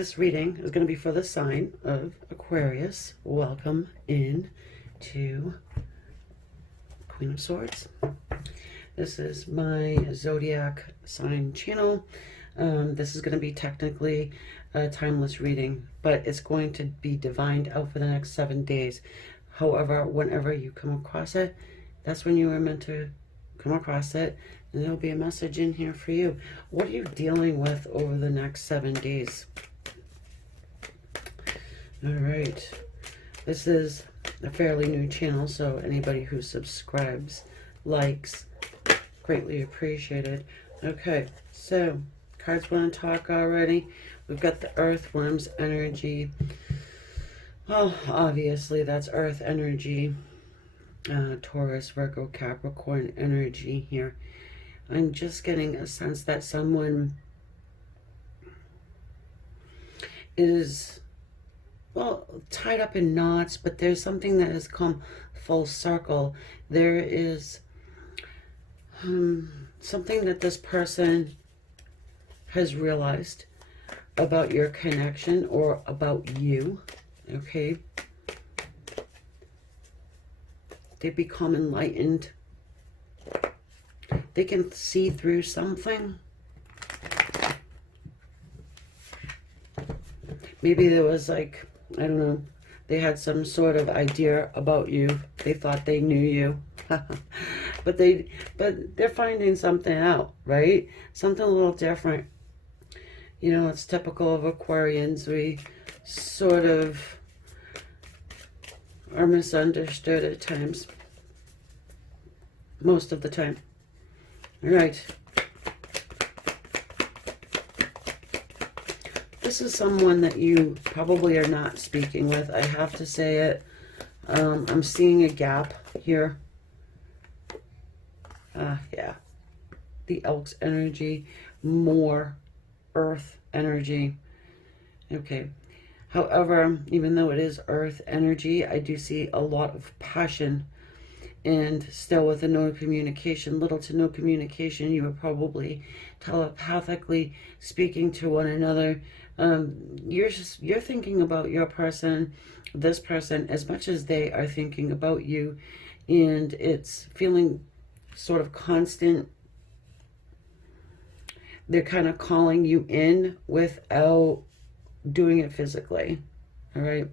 This reading is going to be for the sign of Aquarius. Welcome in to Queen of Swords. This is my zodiac sign channel. This is going to be technically a timeless reading, but it's going to be divined out for the next 7 days. However, whenever you come across it, that's when you are meant to come across it, and there'll be a message in here for you. What are you dealing with over the next 7 days? All right, this is a fairly new channel, so anybody who subscribes, likes, greatly appreciated. Okay, so cards want to talk already. We've got the earthworm's energy. Well, obviously that's earth energy. Taurus, Virgo, Capricorn energy here. I'm just getting a sense that someone is, well, tied up in knots, but there's something that has come full circle. There is something that this person has realized about your connection or about you, okay? They become enlightened. They can see through something. Maybe there was like, I don't know, they had some sort of idea about you. They thought they knew you. but they're finding something out, right? Something a little different. You know, it's typical of Aquarians. We sort of are misunderstood at times. Most of the time. All right. This is someone that you probably are not speaking with. I have to say it. I'm seeing a gap here. Yeah. The Elk's energy. More earth energy. Okay. However, even though it is earth energy, I do see a lot of passion and still with a no communication, little to no communication. You are probably telepathically speaking to one another. You're thinking about your person, this person, as much as they are thinking about you, and it's feeling sort of constant. They're kind of calling you in without doing it physically. All right.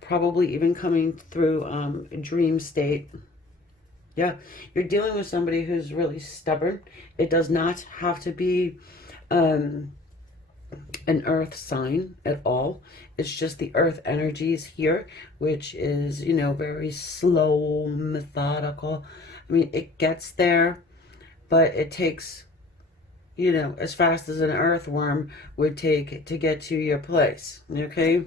Probably even coming through a dream state. Yeah, you're dealing with somebody who's really stubborn. It does not have to be an earth sign at all. It's just the earth energies here, which is, you know, very slow, methodical. I mean, it gets there, but it takes, you know, as fast as an earthworm would take to get to your place. Okay?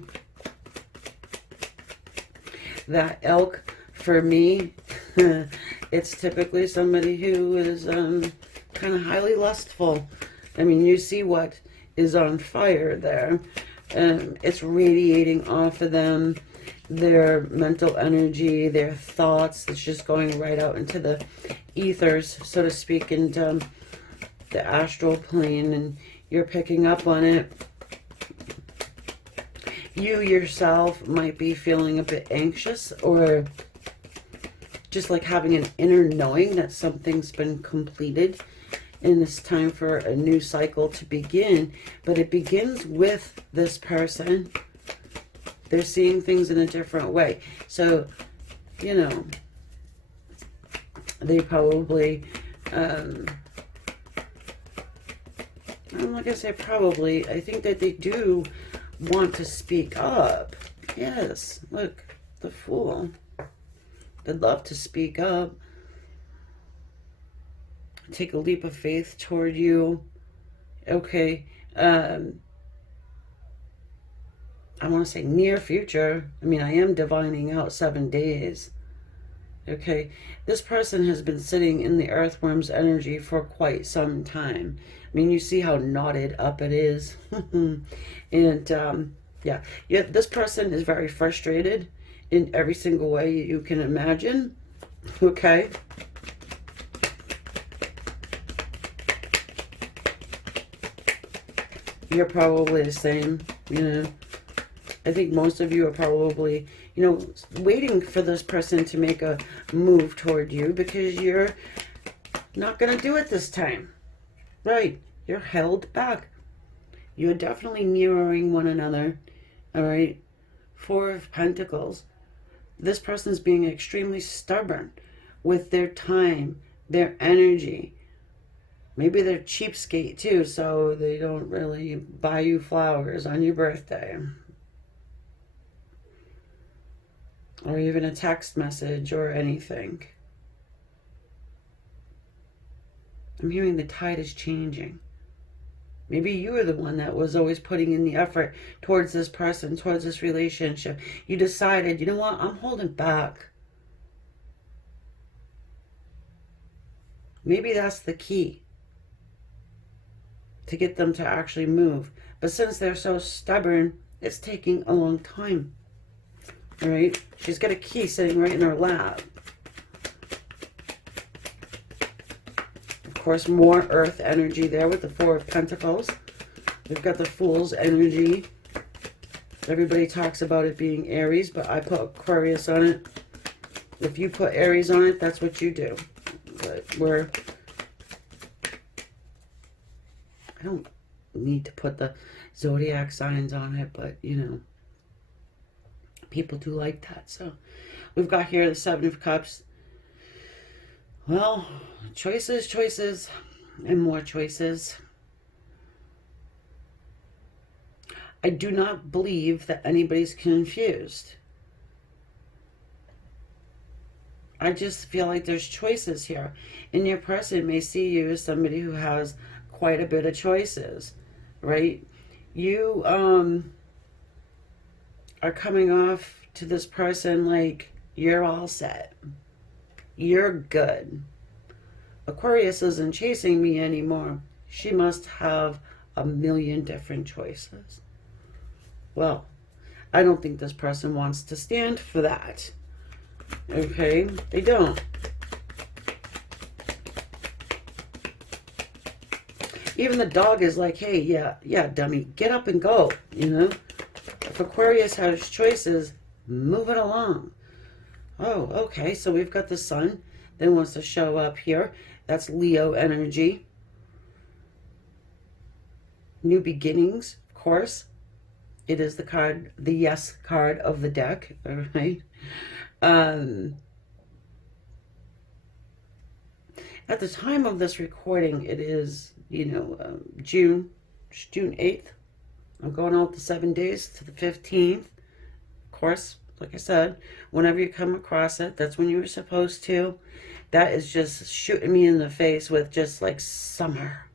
That elk, for me, it's typically somebody who is kind of highly lustful. I mean, you see what is on fire there. It's radiating off of them, their mental energy, their thoughts. It's just going right out into the ethers, so to speak, and the astral plane, and you're picking up on it. You yourself might be feeling a bit anxious, or just like having an inner knowing that something's been completed and it's time for a new cycle to begin. But it begins with this person. They're seeing things in a different way. So, you know, they probably, I'm not gonna say probably, I think that they do want to speak up. Yes, look, the Fool. They'd love to speak up. Take a leap of faith toward you. Okay. I want to say near future. I mean, I am divining out 7 days. Okay. This person has been sitting in the earthworm's energy for quite some time. I mean, you see how knotted up it is. And yeah, this person is very frustrated in every single way you can imagine. Okay. You're probably the same, you know. I think most of you are probably, you know, waiting for this person to make a move toward you because you're not going to do it this time. Right. You're held back. You're definitely mirroring one another. All right. Four of Pentacles. This person's being extremely stubborn with their time, their energy. Maybe they're cheapskate too, so they don't really buy you flowers on your birthday. Or even a text message or anything. I'm hearing the tide is changing. Maybe you were the one that was always putting in the effort towards this person, towards this relationship. You decided, you know what, I'm holding back. Maybe that's the key to get them to actually move. But since they're so stubborn, it's taking a long time. All right? She's got a key sitting right in her lap. Of course, more earth energy there with the Four of Pentacles. We've got the Fool's energy. Everybody talks about it being Aries, but I put Aquarius on it. If you put Aries on it, that's what you do. But I don't need to put the zodiac signs on it, but, you know, people do like that. So we've got here the Seven of Cups. Well, choices, and more choices. I do not believe that anybody's confused. I just feel like there's choices here. And your person may see you as somebody who has quite a bit of choices, right? You are coming off to this person like you're all set. You're good. Aquarius isn't chasing me anymore. She must have a million different choices. Well, I don't think this person wants to stand for that. Okay? They don't. Even the dog is like, hey, yeah, dummy, get up and go, you know? If Aquarius has choices, move it along. Oh, okay, so we've got the Sun that wants to show up here. That's Leo energy. New beginnings, of course. It is the card, the Yes card of the deck, all right? At the time of this recording, it is, you know, June 8th. I'm going out the 7 days to the 15th. Of course, like I said, whenever you come across it, that's when you were supposed to. That is just shooting me in the face with just like summer.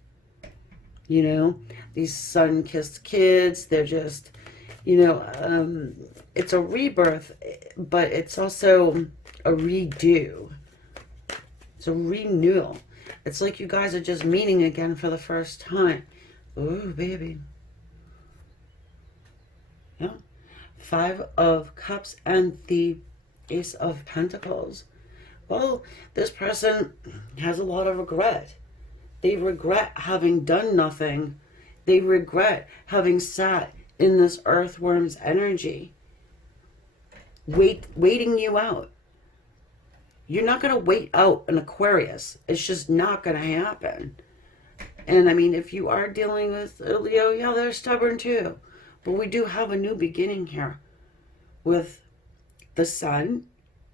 You know, these sun-kissed kids, they're just, you know, it's a rebirth, but it's also a redo. It's a renewal. It's like you guys are just meeting again for the first time. Ooh, baby. Yeah. Five of Cups and the Ace of Pentacles. Well, this person has a lot of regret. They regret having done nothing. They regret having sat in this earthworm's energy, waiting you out. You're not going to wait out an Aquarius. It's just not going to happen. And I mean, if you are dealing with Leo, yeah, they're stubborn too. But we do have a new beginning here with the Sun,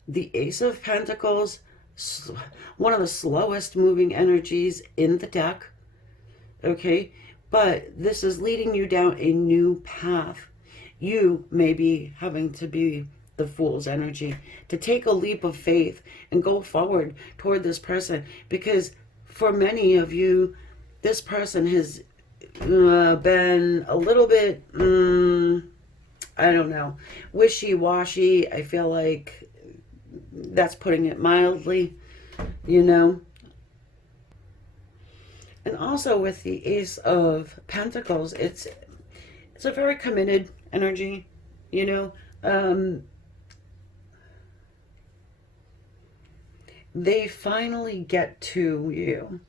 the Ace of Pentacles, one of the slowest moving energies in the deck. Okay, but this is leading you down a new path. You may be having to be the Fool's energy to take a leap of faith and go forward toward this person, because for many of you, this person has been a little bit, I don't know, wishy-washy. I feel like that's putting it mildly, you know. And also with the Ace of Pentacles, it's a very committed energy, you know. They finally get to you.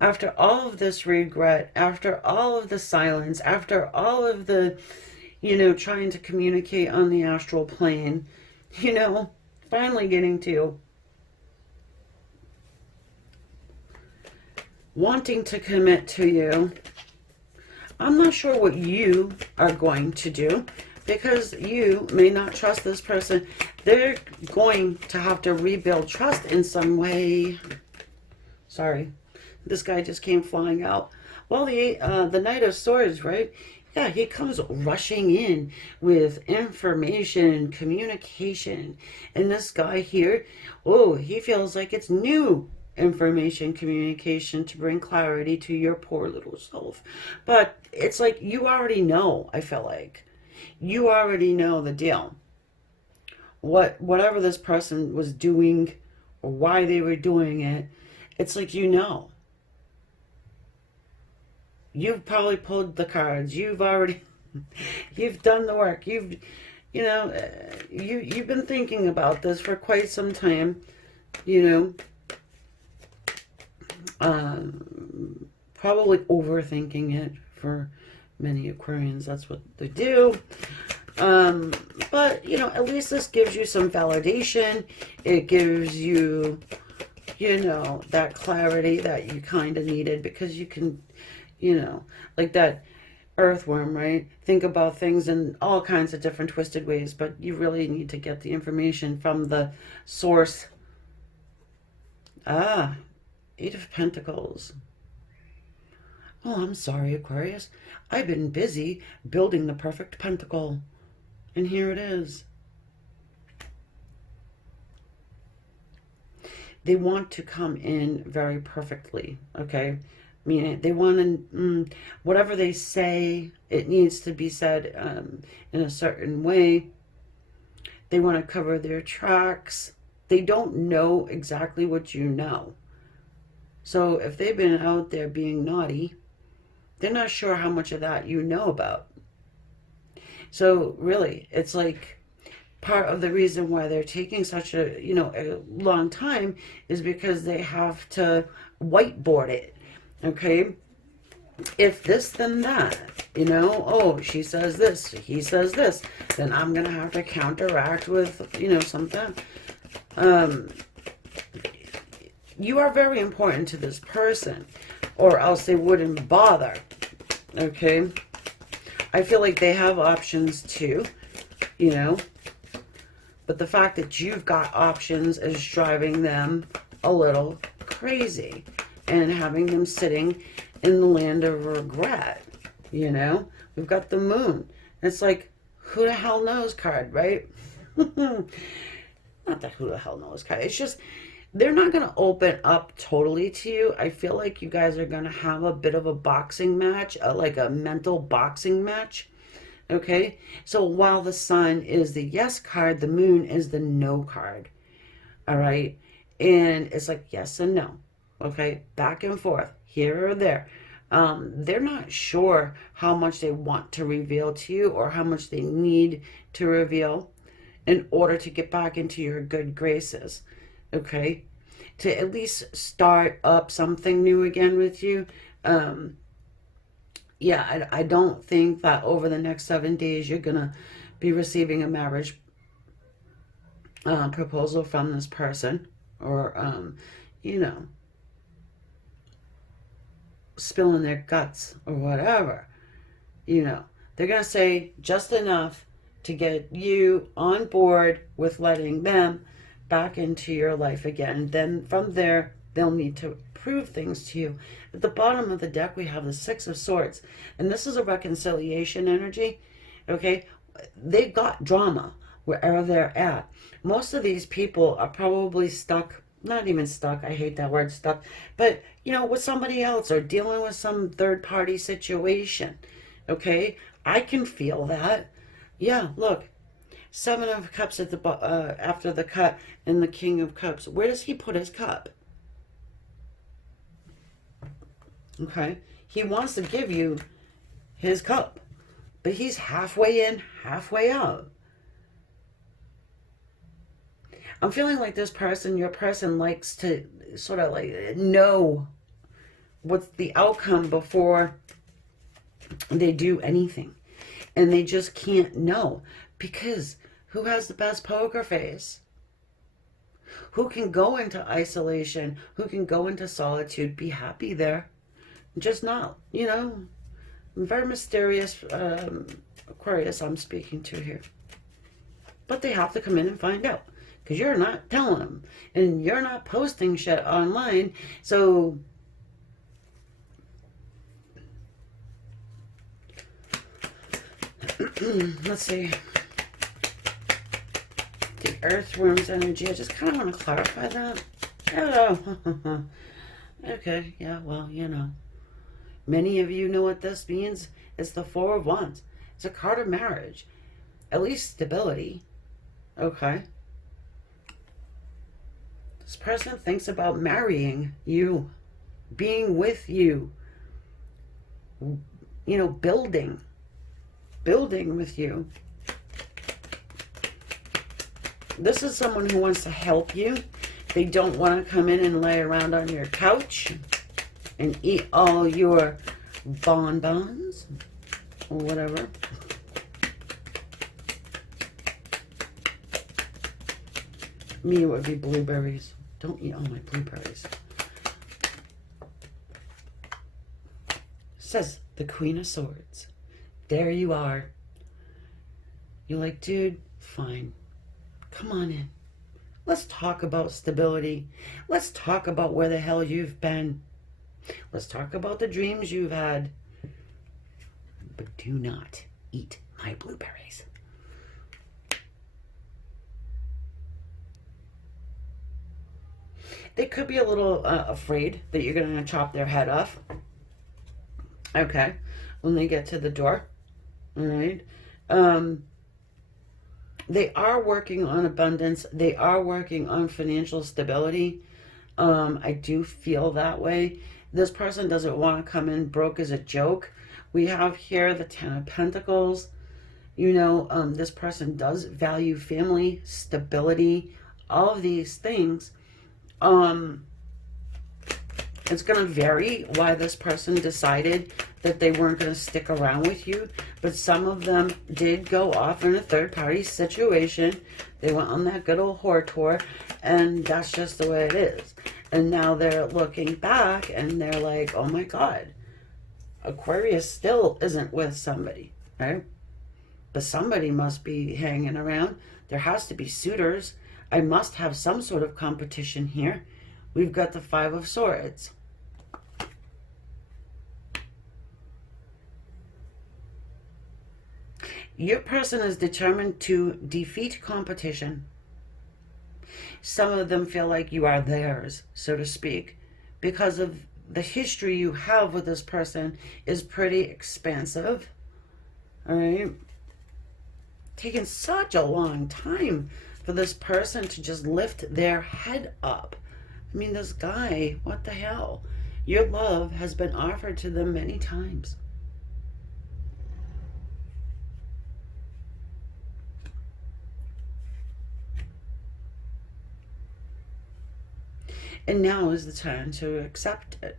After all of this regret, after all of the silence, after all of the, trying to communicate on the astral plane, finally getting to wanting to commit to you. I'm not sure what you are going to do, because you may not trust this person. They're going to have to rebuild trust in some way. Sorry, this guy just came flying out. Well, the Knight of Swords, right? Yeah, he comes rushing in with information, communication. And this guy here, oh, he feels like it's new information, communication to bring clarity to your poor little self. But it's like you already know, I feel like. You already know the deal. Whatever this person was doing or why they were doing it, it's like you've probably pulled the cards. You've already you've done the work. You've been thinking about this for quite some time, you probably overthinking it for many Aquarians. That's what they do. But at least this gives you some validation. It gives you, that clarity that you kind of needed, because you can, like that earthworm, right? Think about things in all kinds of different twisted ways, but you really need to get the information from the source. Ah, Eight of Pentacles. Oh, I'm sorry, Aquarius. I've been busy building the perfect pentacle. And here it is. They want to come in very perfectly, okay? Meaning they want to, whatever they say, it needs to be said in a certain way. They want to cover their tracks. They don't know exactly what you know. So if they've been out there being naughty, they're not sure how much of that you know about. So really, it's like part of the reason why they're taking such a long time is because they have to whiteboard it. Okay, if this then that, oh, she says this, he says this, then I'm gonna have to counteract with something. You are very important to this person, or else they wouldn't bother. Okay, I feel like they have options too, but the fact that you've got options is driving them a little crazy and having them sitting in the land of regret. We've got the moon. It's like, who the hell knows card, right? Not the who the hell knows card. It's just, they're not going to open up totally to you. I feel like you guys are going to have a bit of a boxing match, like a mental boxing match. Okay, so while the sun is the yes card, the moon is the no card. All right, and it's like yes and no. Okay, back and forth, here or there. They're not sure how much they want to reveal to you or how much they need to reveal in order to get back into your good graces. Okay, to at least start up something new again with you. Yeah, I don't think that over the next 7 days you're going to be receiving a marriage proposal from this person, or, spilling their guts or whatever. They're going to say just enough to get you on board with letting them back into your life again. Then from there, they'll need to prove things to you. At the bottom of the deck, we have the Six of Swords. And this is a reconciliation energy. Okay? They've got drama wherever they're at. Most of these people are probably stuck. Not even stuck. I hate that word stuck. But, with somebody else or dealing with some third-party situation. Okay? I can feel that. Yeah, look. Seven of Cups at the after the cut, and the King of Cups. Where does he put his cup? Okay, he wants to give you his cup, but he's halfway in, halfway out. I'm feeling like this person, your person, likes to sort of like know what's the outcome before they do anything. And they just can't know, because who has the best poker face? Who can go into isolation? Who can go into solitude, be happy there? Just not, you know, very mysterious Aquarius I'm speaking to here. But they have to come in and find out, because you're not telling them and you're not posting shit online. So let's see. The earthworm's energy. I just kind of want to clarify that. Oh, okay. Yeah, well, you know. Many of you know what this means. It's the Four of Wands. It's a card of marriage. At least stability. Okay. This person thinks about marrying you, being with you, you know, building with you. This is someone who wants to help you. They don't want to come in and lay around on your couch and eat all your bonbons or whatever. Me, it would be blueberries. Don't eat all my blueberries. Says the Queen of Swords. There you are. You're like, dude, fine. Come on in. Let's talk about stability. Let's talk about where the hell you've been. Let's talk about the dreams you've had. But do not eat my blueberries. They could be a little afraid that you're going to chop their head off. Okay. When they get to the door. All right. They are working on abundance. They are working on financial stability. I do feel that way. This person doesn't want to come in broke as a joke. We have here the Ten of Pentacles. You know, this person does value family, stability, all of these things. It's going to vary why this person decided that they weren't going to stick around with you. But some of them did go off in a third-party situation. They went on that good old whore tour. And that's just the way it is. And now they're looking back and they're like, oh my God, Aquarius still isn't with somebody, right? But somebody must be hanging around. There has to be suitors. I must have some sort of competition here. We've got the Five of Swords. Your person is determined to defeat competition. Some of them feel like you are theirs, so to speak, because of the history you have with this person is pretty expansive. All right. Taking such a long time for this person to just lift their head up. I mean, this guy, what the hell? Your love has been offered to them many times. And now is the time to accept it.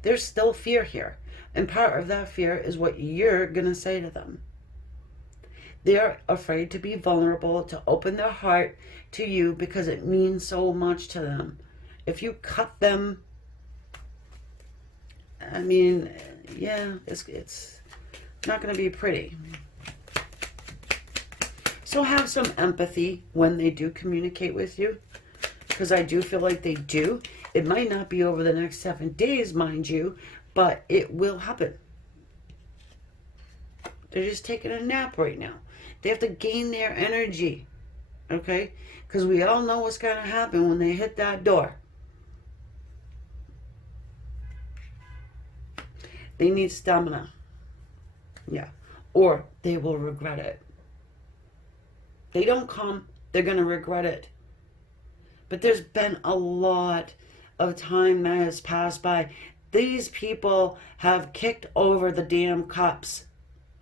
There's still fear here. And part of that fear is what you're going to say to them. They're afraid to be vulnerable, to open their heart to you because it means so much to them. If you cut them, I mean, yeah, it's not going to be pretty. So have some empathy when they do communicate with you, because I do feel like they do. It might not be over the next 7 days, mind you, but it will happen. They're just taking a nap right now. They have to gain their energy, okay? Because we all know what's going to happen when they hit that door. They need stamina. Yeah. Or they will regret it. They don't come, they're going to regret it. But there's been a lot of time that has passed by. These people have kicked over the damn cups,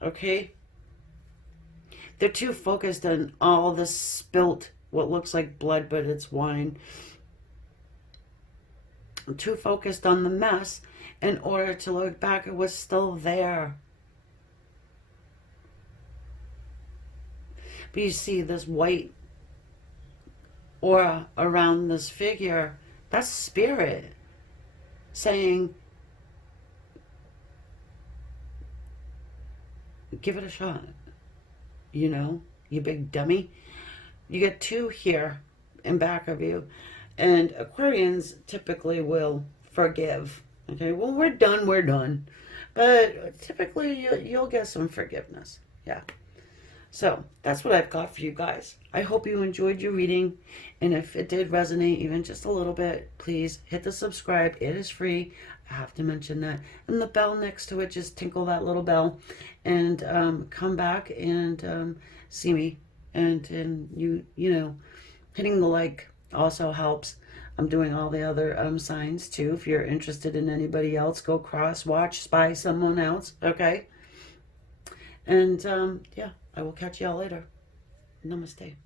okay? They're too focused on all the spilt, what looks like blood, but it's wine. too focused on the mess in order to look back at what's still there. But you see this white aura around this figure, that's spirit saying, give it a shot. You know, you big dummy. You get two here in back of you. And Aquarians typically will forgive. Okay, well, we're done, we're done. But typically you'll get some forgiveness. Yeah. So that's what I've got for you guys. I hope you enjoyed your reading. And if it did resonate even just a little bit, please hit the subscribe. It is free. I have to mention that. And the bell next to it, just tinkle that little bell. And come back and see me. And you know, hitting the like also helps. I'm doing all the other signs too. If you're interested in anybody else, go cross, watch, spy someone else. Okay? And yeah. I will catch y'all later. Namaste.